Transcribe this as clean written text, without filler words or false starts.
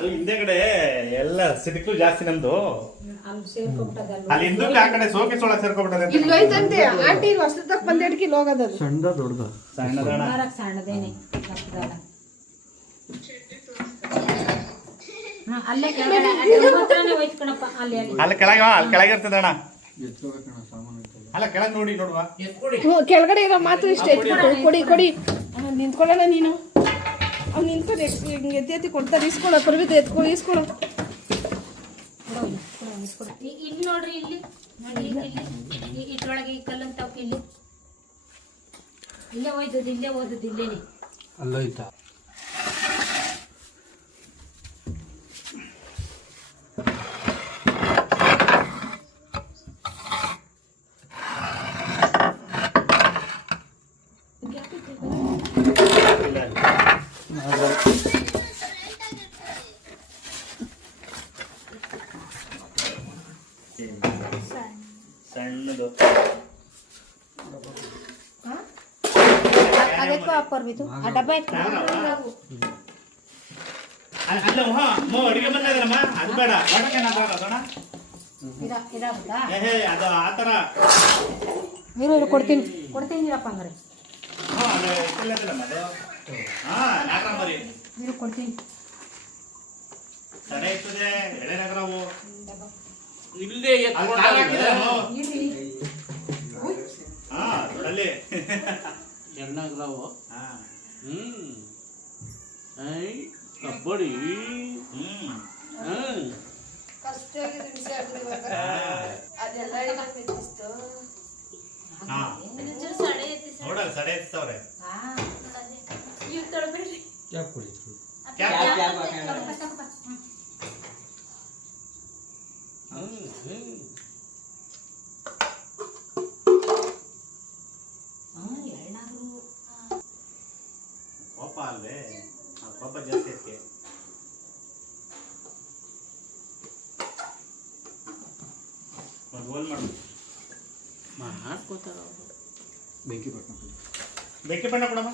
ಅದು ಹಿಂದೆಗಡೆ ಎಲ್ಲ ಸಿಟಿಕ್ಲು ಜಾಸ್ತಿ ನಮ್ದು. ಅಲ್ಲಿ ಹಿಂದಕ್ಕೆ ಆ ಕಡೆ ಸೋಕೆ ಸೋಳ ಸೇರ್ಕೊಂಡ್ಬಿಟ್ಟದೆ. ಇಲ್ಲಿ ಹೋಯ್ತಂತೆ ಆಂಟಿ ಹೊಸದಕ್ಕೆ ಬಂದೆರಡು ಕಿಲೋ ಹೋಗೋದು. ಸಣ್ಣದ ದೊಡ್ಡದ? ಸಣ್ಣದಣ. ಸಣ್ಣದೇನೆ. ಅಲ್ಲೇ ಕೆಳಗಡೆ ಹೋಯ್ತ್ಕಣಪ್ಪ. ಅಲ್ಲಿ ಅಲ್ಲಿ ಕೆಳಗೆ ಇರ್ತದೆ ಅಣ್ಣ. ಅಲ್ಲ ಕೆಳಗೆ ನೋಡಿ ನೋಡುವ. ಕೆಳಗಡೆ ಇರೋ ಮಾತ್ರ ಇಷ್ಟ ಕೊಡಿ ಕೊಡಿ. ನಿಂತ್ಕೊಳ್ಳೋಣ ನೀನು. ಅವ್ನು ನಿಂತ್ಕೊಂಡು ಹಿಂಗೆ ಎತ್ತಿ ಕೊಡ್ತಾರೆ. ಇಸ್ಕೊಳ್ಳೋ ಪರ್ವಿತ ಎತ್ಕೊಳ್ಳಿ ಇಸ್ಕೊಳ್ಳೋ. ಇಲ್ಲಿ ನೋಡ್ರಿ, ಇಲ್ಲಿ ನೋಡಿ, ಇಲ್ಲಿ ಇದ್ರೊಳಗೆ ಈ ಕಲ್ಲಂತ ಇಲ್ಲಿ ಇಲ್ಲೇ ಓದೋದು ಇಲ್ಲೇನೆ ಅಲ್ಲೋಯ್ತಾ? ಸಣ್ಣದು ಅದಕ್ಕೂ ಪರ್ವಿತು ಆ ಡಬ್ಬ ಅಡಿಗೆ ಬಂದಮ್ಮ. ಅದು ಬೇಡ ಅದು ಆತರ ಕೊಡ್ತೀನಿ ಇರಪ್ಪ ಹಂಗಾರೆ. ನೀರು ಕೊಡ್ತೀನಿ. ತಡೆ ಇರ್ತದೆ ಎಳೆನಗರವು ಇಲ್ಲೇ ನೋಡಲ್ಲಿ ಎಣ್ಣಾಗ್ರಾವು. ಕಬಡ್ಡಿ ನೋಡಲ್ಲ ಸಡೆ ಎತ್ತವ್ರೆ. ಕೋಪ ಅಲ್ಲೇ ಕೋಪ ಜಾಸ್ತಿ ಐತೆ. ಗೋಲ್ ಮಾಡು ಮಾಡ್ಕೋತಾರ. ಬೆಂಕಿ ಬಣ್ಣ ಕೊಡಮ್ಮ.